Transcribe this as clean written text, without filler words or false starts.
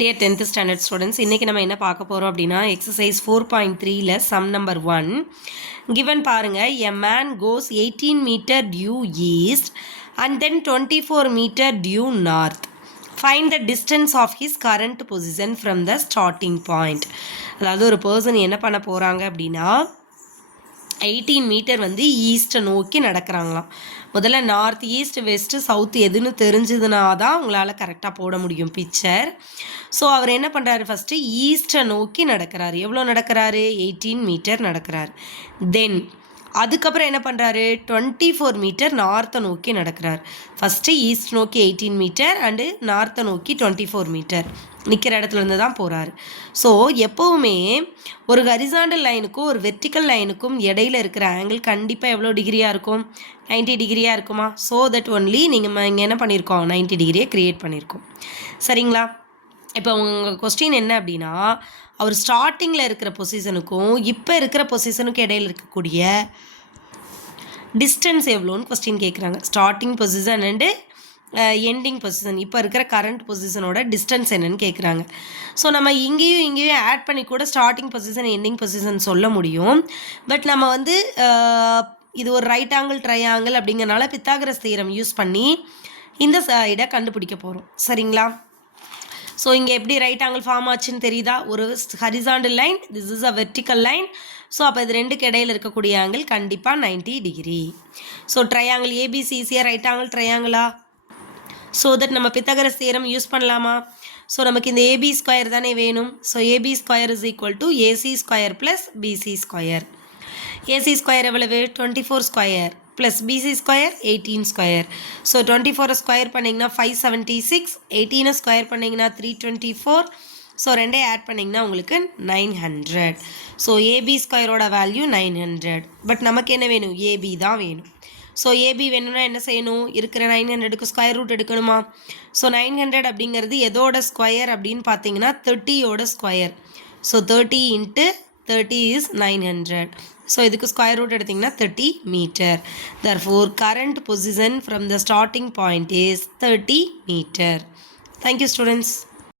Dear 10th standard students, இன்னைக்கு நம்ம என்ன பார்க்க போறோம் அப்படின்னா exercise 4.3ல sum number 1 given பாருங்க a man goes 18 meter due east and then 24 meter due north. Find the distance of his current position from the starting point. அதாவது ஒரு person என்ன பண்ண போறாங்க அப்படின்னா 18 மீட்டர் வந்து ஈஸ்ட்டை நோக்கி நடக்கிறாங்களாம். முதல்ல நார்த் ஈஸ்ட் வெஸ்ட்டு சவுத் எதுன்னு தெரிஞ்சதுனா தான் உங்களால் கரெக்டாக போட முடியும் பிக்சர். ஸோ அவர் என்ன பண்ணுறாரு, ஃபஸ்ட்டு ஈஸ்ட்டை நோக்கி நடக்கிறாரு. எவ்வளோ நடக்கிறாரு? 18 மீட்டர் நடக்கிறார். தென் அதுக்கப்புறம் என்ன பண்ணுறாரு, 24 மீட்டர் நார்த்தை நோக்கி நடக்கிறார். ஃபஸ்ட்டு ஈஸ்ட் நோக்கி 18 மீட்டர் அண்டு நார்த்தை நோக்கி 24 மீட்டர் நிற்கிற இடத்துலேருந்து தான் போகிறாரு. ஸோ எப்போவுமே ஒரு ஹரிசாண்டல் லைனுக்கும் ஒரு வெர்டிக்கல் லைனுக்கும் இடையில இருக்கிற ஆங்கிள் கண்டிப்பாக எவ்வளோ டிகிரியாக இருக்கும்? 90 டிகிரியாக இருக்குமா? ஸோ தட் ஒன்லி நீங்கள் இங்கே என்ன பண்ணியிருக்கோம், 90 டிகிரியை க்ரியேட் பண்ணியிருக்கோம். சரிங்களா? இப்போ உங்கள் கொஸ்டின் என்ன அப்படின்னா, அவர் ஸ்டார்டிங்கில் இருக்கிற பொசிஷனுக்கும் இப்போ இருக்கிற பொசிஷனுக்கும் இடையில இருக்கக்கூடிய டிஸ்டன்ஸ் எவ்வளோன்னு கொஸ்டின் கேட்குறாங்க. Starting position and ending position, இப்போ இருக்கிற கரண்ட் பொசிஷனோட டிஸ்டன்ஸ் என்னன்னு கேட்குறாங்க. ஸோ நம்ம இங்கேயும் ஆட் பண்ணி கூட ஸ்டார்டிங் பொசிஷன் எண்டிங் பொசிஷன் சொல்ல முடியும். பட் நம்ம வந்து இது ஒரு ரைட் ஆங்கிள் ட்ரையாங்கிள் அப்படிங்கிறனால பித்தாகரஸ் தியரம் யூஸ் பண்ணி இந்த சைடை கண்டுபிடிக்க போகிறோம். சரிங்களா? ஸோ இங்கே எப்படி ரைட் ஆங்கிள் ஃபார்ம் ஆச்சுன்னு தெரியுதா? ஒரு horizontal line, this is a vertical line. So அப்போ இது ரெண்டுக்கு இடையில் இருக்கக்கூடிய ஆங்கிள் கண்டிப்பாக 90 டிகிரி. ஸோ ட்ரையாங்கிள் ஏபிசி ஈஸியாக ரைட் ஆங்கிள் ட்ரையாங்கிளா? ஸோ தட் நம்ம பித்தாகரஸ் தியரம் யூஸ் பண்ணலாமா? ஸோ நமக்கு இந்த ஏபி ஸ்கொயர் தானே வேணும். So AB square is equal to AC square plus BC square. AC square எவ்வளவு? 24 square plus BC square 18 square. So 24 square பண்ணிங்கன்னா 576, 18 ஸ்கொயர் பண்ணிங்கன்னா 324. ஸோ ரெண்டே ஆட் பண்ணிங்கன்னா உங்களுக்கு 900. ஸோ ஏபி ஸ்கொயரோட வேல்யூ 900. பட் நமக்கு என்ன வேணும்? ஏபி தான் வேணும். ஸோ ஏபி வேணும்னா என்ன செய்யணும்? இருக்கிற 900க்கு ஸ்கொயர் ரூட் எடுக்கணுமா? ஸோ 900 அப்படிங்கிறது எதோட ஸ்கொயர் அப்படின்னு பார்த்தீங்கன்னா 30யோட ஸ்கொயர். So 30 into 30 is 900. ஸோ இதுக்கு ஸ்கொயர் ரூட் எடுத்திங்கன்னா 30 metre. Therefore, current position from the starting point is 30 meter. Thank you, students.